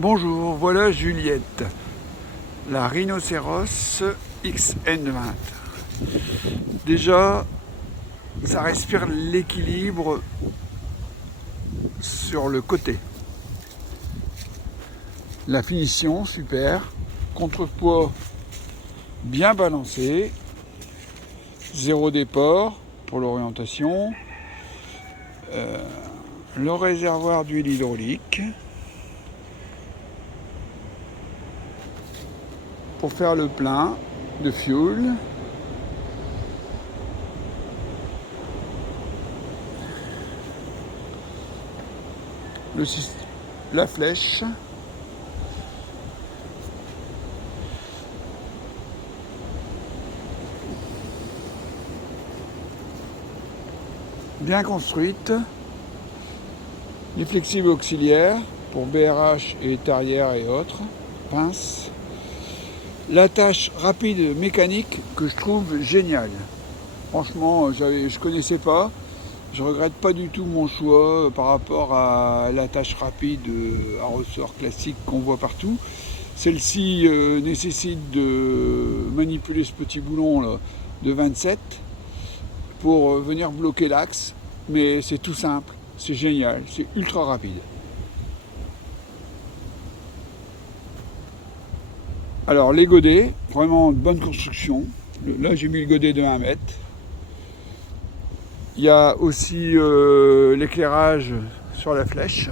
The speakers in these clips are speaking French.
Bonjour, voilà Juliette, la rhinocéros XN20. Déjà, ça respire l'équilibre sur le côté. La finition, super. Contrepoids bien balancé. Zéro déport pour l'orientation. Le réservoir d'huile hydraulique. Pour faire le plein de fuel. La flèche. Bien construite. Les flexibles auxiliaires pour BRH et tarière et autres. Pince. L'attache rapide mécanique que je trouve géniale. Franchement, je connaissais pas. Je regrette pas du tout mon choix par rapport à l'attache rapide à ressort classique qu'on voit partout. Celle-ci nécessite de manipuler ce petit boulon là, de 27 pour venir bloquer l'axe. Mais c'est tout simple, c'est génial, c'est ultra rapide. Alors les godets, vraiment de bonne construction. Là j'ai mis le godet de 1 mètre. Il y a aussi l'éclairage sur la flèche.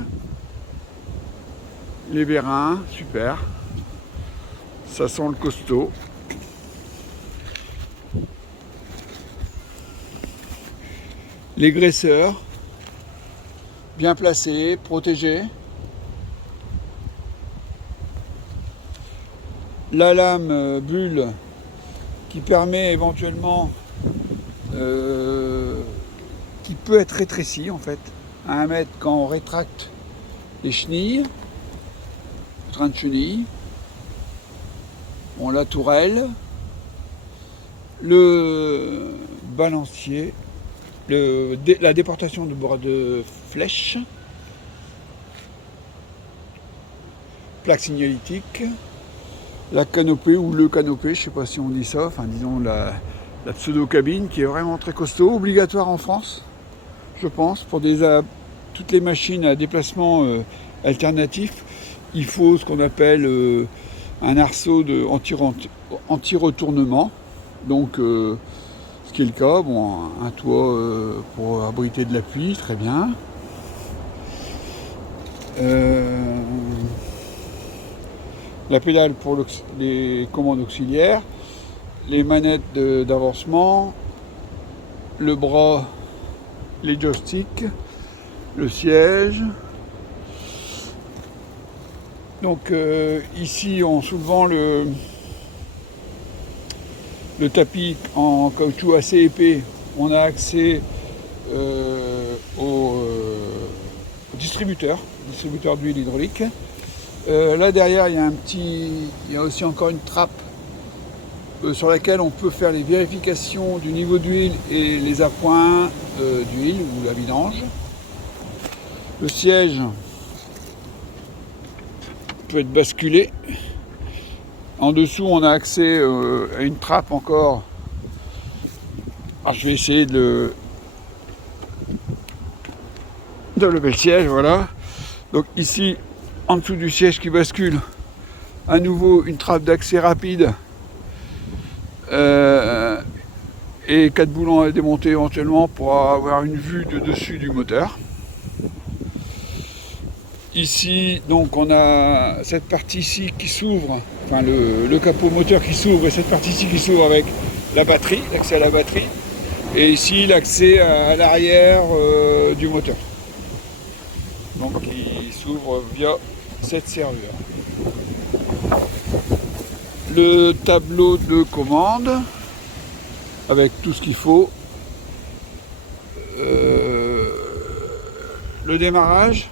Les vérins, super. Ça sent le costaud. Les graisseurs, bien placés, protégés. La lame bulle qui permet éventuellement, qui peut être rétrécie en fait, à 1 mètre quand on rétracte les chenilles, le train de chenilles. Bon, la tourelle, le balancier, la déportation de bras de flèche, plaque signalétique, la canopée ou le canopé, je ne sais pas si on dit ça, enfin disons la pseudo-cabine qui est vraiment très costaud, obligatoire en France, je pense, pour toutes les machines à déplacement alternatif. Il faut ce qu'on appelle un arceau anti-retournement, donc ce qui est le cas, bon, un toit pour abriter de la pluie, très bien. La pédale pour les commandes auxiliaires, les manettes d'avancement, le bras, les joysticks, le siège. Donc ici, en soulevant le tapis en caoutchouc assez épais, on a accès au distributeur d'huile hydraulique. Là derrière, il y a aussi encore une trappe sur laquelle on peut faire les vérifications du niveau d'huile et les appoints d'huile ou la vidange. Le siège peut être basculé. En dessous, on a accès à une trappe encore. Alors, je vais essayer de lever le siège, voilà. Donc ici, en dessous du siège qui bascule, à nouveau une trappe d'accès rapide et 4 boulons à démonter éventuellement pour avoir une vue de dessus du moteur. Ici, donc, on a cette partie-ci qui s'ouvre, enfin le capot moteur qui s'ouvre et cette partie-ci qui s'ouvre avec la batterie, l'accès à la batterie, et ici l'accès à l'arrière du moteur. Donc il s'ouvre via cette serrure. Le tableau de commande avec tout ce qu'il faut. Le démarrage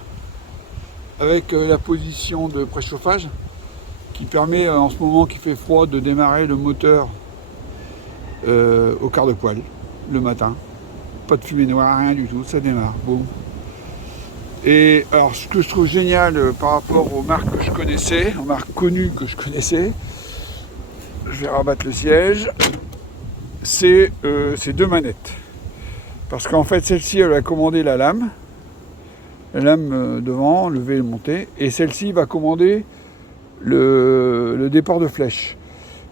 avec la position de préchauffage qui permet en ce moment qu'il fait froid de démarrer le moteur au quart de poêle le matin. Pas de fumée noire, rien du tout, ça démarre. Boum. Et alors ce que je trouve génial par rapport aux marques que je connaissais, aux marques connues que je connaissais, je vais rabattre le siège, c'est ces deux manettes. Parce qu'en fait celle-ci elle va commander la lame devant, lever et monter, et celle-ci va commander le déport de flèche.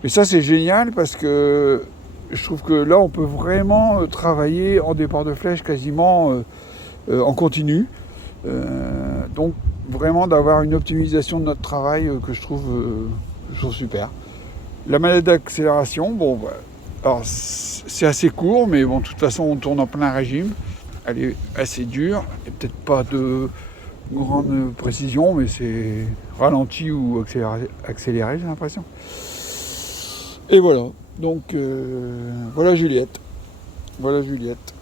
Et ça c'est génial parce que je trouve que là on peut vraiment travailler en déport de flèche quasiment en continu. Donc vraiment d'avoir une optimisation de notre travail que je trouve super. La manette d'accélération, bon, alors c'est assez court, mais bon, de toute façon on tourne en plein régime. Elle est assez dure, il n'y a peut-être pas de grande précision, mais c'est ralenti ou accéléré, j'ai l'impression. Et voilà, donc voilà Juliette. Voilà Juliette.